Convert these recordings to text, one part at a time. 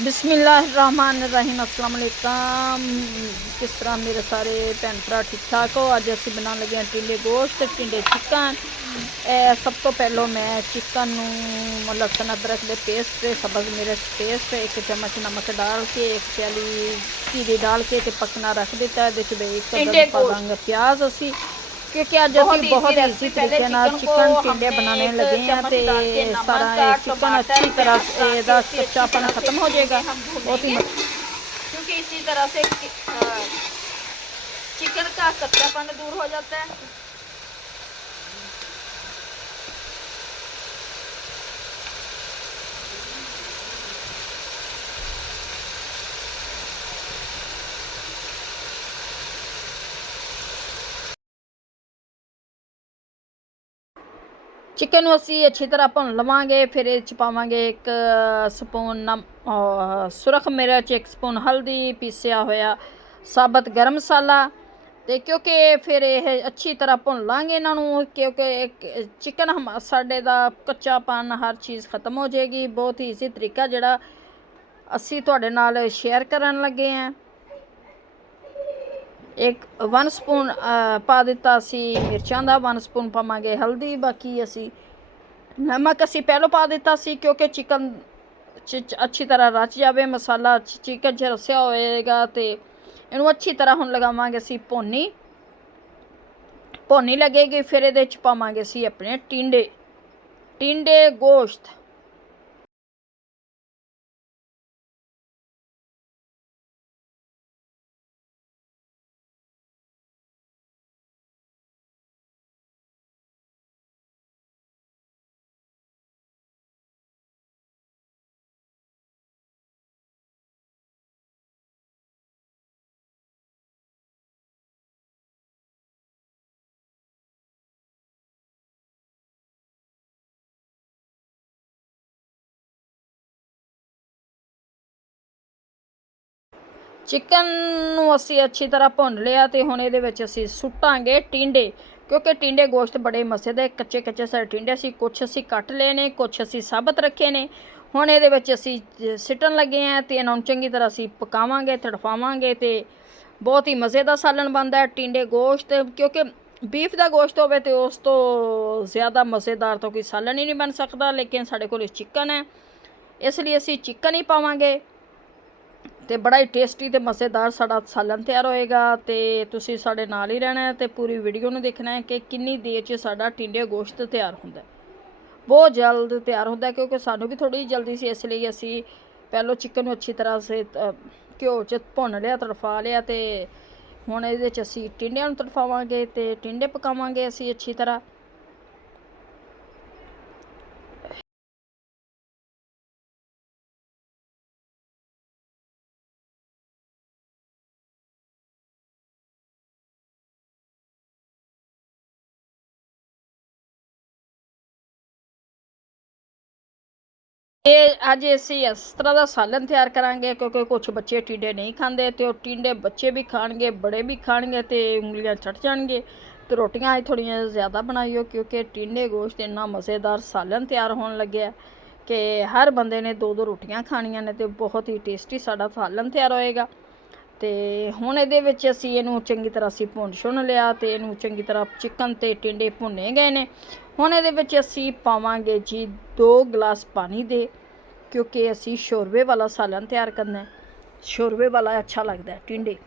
बिस्मिल्लाहिर्रहमानिर्रहीम अस्सलाम वालेकुम। किस तरह मेरे सारे भैन भरा ठीक ठाक हो। अज असी बना लगे हैं टिंडे गोश्त टिंडे चिकन। सब तो पहलों मैं चिकन लसन अदरक के पेस्ट सब्ज़ मिर्च पेस्ट 1 चम्मच नमक डाल के 1 प्याली घी डाल के पकना रख दिता। ये पा देंगे प्याज असी क्योंकि अज असी बहुत ईजी तरीके चिकन टिंडे बनाने लगे हैं तो सारा चिकन अच्छी तरह इसका कच्चापन खत्म हो जाएगा। बहुत ही क्योंकि इसी तरह से चिकन का कच्चापन दूर हो जाता है। चिकन असी अच्छी तरह भुन लवांगे। फिर इस पावांगे 1 स्पून सुरख मिर्च 1 स्पून हल्दी पीसिया होया साबत गर्म मसाला तो क्योंकि फिर यह अच्छी तरह भुन लांगे इन्हों क्योंकि चिकन साडे दा कच्चापन हर चीज़ खत्म हो जाएगी। बहुत ही ईजी तरीका जिहड़ा असी तुहाडे नाल शेयर करन लगे हैं। 1 स्पून पा दिता असी मिर्चां दा 1 स्पून पावांगे हल्दी। बाकी असी नमक असी पहलों पा दिता सी क्योंकि चिकन अच्छी तरह रच जाए मसाला चिकन च रसिया होएगा तो इनू अच्छी तरह हुण लगावांगे असी भुनी लगेगी। फिर ये पावांगे असी अपने टिंडे गोश्त। चिकन असी अच्छी तरह भुन लिया तो हुण ये असी सुटांगे टिंडे क्योंकि टिंडे गोश्त बड़े मसे दे कच्चे कच्चे सारे टिंडे असी कुछ असी कट ले ने कुछ असी साबत रखे ने। हुण ये असी सिटन लगे हैं तो इन्होंने चंगी तरह असी पकावांगे तड़फावांगे तो बहुत ही मज़े का सालन बनता है टिंडे गोश्त। क्योंकि बीफ का गोश्त हो तो उस तो ज़्यादा मज़ेदार तो कोई सालन ही नहीं बन सकता, लेकिन साढ़े कोल चिकन है इसलिए असी चिकन ही पावांगे तो बड़ा ही टेस्टी तो मज़ेदार साड़ा सालन तैयार होएगा। तो तुसी साढ़े नाल ही रहना है तो पूरी वीडियो में देखना है कि कितनी देर च साड़ा टिंडे गोश्त तैयार होंदा। बहुत जल्द तैयार होंदा क्योंकि सानू भी थोड़ी जल्दी सी इसलिए असी पहलों चिकन अच्छी तरह से घ्यो च भुन लिया तड़फा लिया तो हुण इहदे च असी टिंडियां नूं तड़फावांगे तो टिंडे पकावांगे असी अच्छी तरह। ये अज असी इस तरह का सालन तैयार करांगे क्योंकि कुछ बच्चे टिंडे नहीं खाते तो टिंडे बच्चे भी खाएंगे बड़े भी खाएंगे तो उंगलियां चढ़ जाएंगे। तो रोटियां अज थोड़ियां ज़्यादा बनाइयो क्योंकि टिंडे गोश्त इन्ना मज़ेदार सालन तैयार होने लगे कि हर बंदे ने 2-2 रोटियां खानियां ने तो बहुत ही टेस्टी साड़ा सालन तैयार होएगा। तो हुण ये असी इनू चंगी तरह असी भुन शुन लिया तो इनू चंगी तरह चिकन तो टिंडे भुने गए ने। हुण ये असी पावांगे जी 2 गिलास पानी दे क्योंकि असी शोरबे वाला सालन तैयार करना है। शोरबे वाला अच्छा लगता है टिंडे।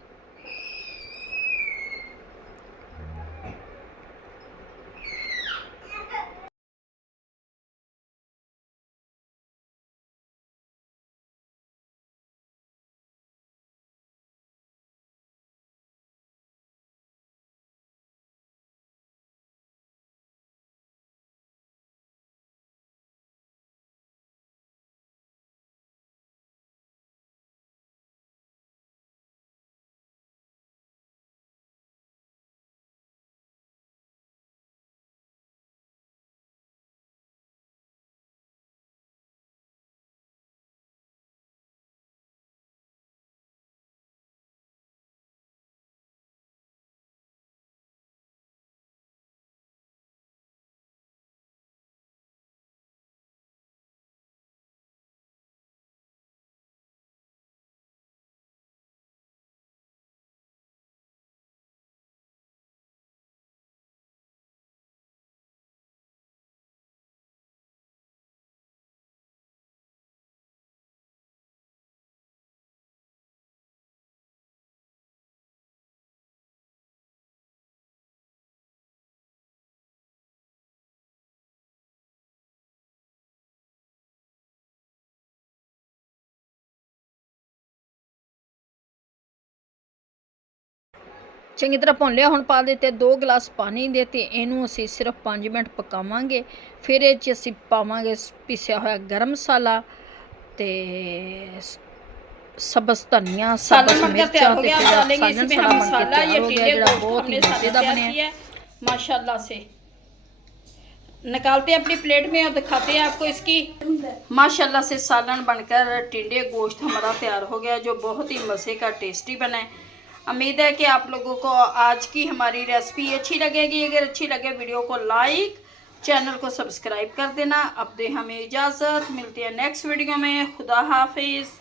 ਚੰਗੀ ਤਰ੍ਹਾਂ ਭੁੰਨ ਲਿਆ। ਹੁਣ ਪਾ ਦਿੱਤੇ 2 ਗਲਾਸ ਪਾਣੀ ਦੇ ਤੇ ਇਹਨੂੰ ਅਸੀਂ ਸਿਰਫ 5 ਮਿੰਟ ਪਕਾਵਾਂਗੇ। ਫਿਰ ਇਹ 'ਚ ਅਸੀਂ ਪਾਵਾਂਗੇ ਪੀਸਿਆ ਹੋਇਆ ਗਰਮ ਮਸਾਲਾ ਤੇ सब्ज़ धनिया, सालन सब्ज़ बनकर तैयार मिर्चा, हो गया। अब डालेंगे इसमें हम मसाला। ये टिंडे गोश्त बहुत ही हमने मज़ेदार तैयार बने। किया है माशाल्लाह से। निकालते हैं अपनी प्लेट में और दिखाते हैं आपको इसकी। माशाल्लाह से सालन बनकर टिंडे गोश्त हमारा तैयार हो गया, जो बहुत ही मज़े का टेस्टी बना है। उम्मीद है कि आप लोगों को आज की हमारी रेसिपी अच्छी लगेगी। अगर अच्छी लगे वीडियो को लाइक, चैनल को सब्सक्राइब कर देना। अब दे हमें इजाज़त, मिलती है नेक्स्ट वीडियो में। खुदा हाफिज़।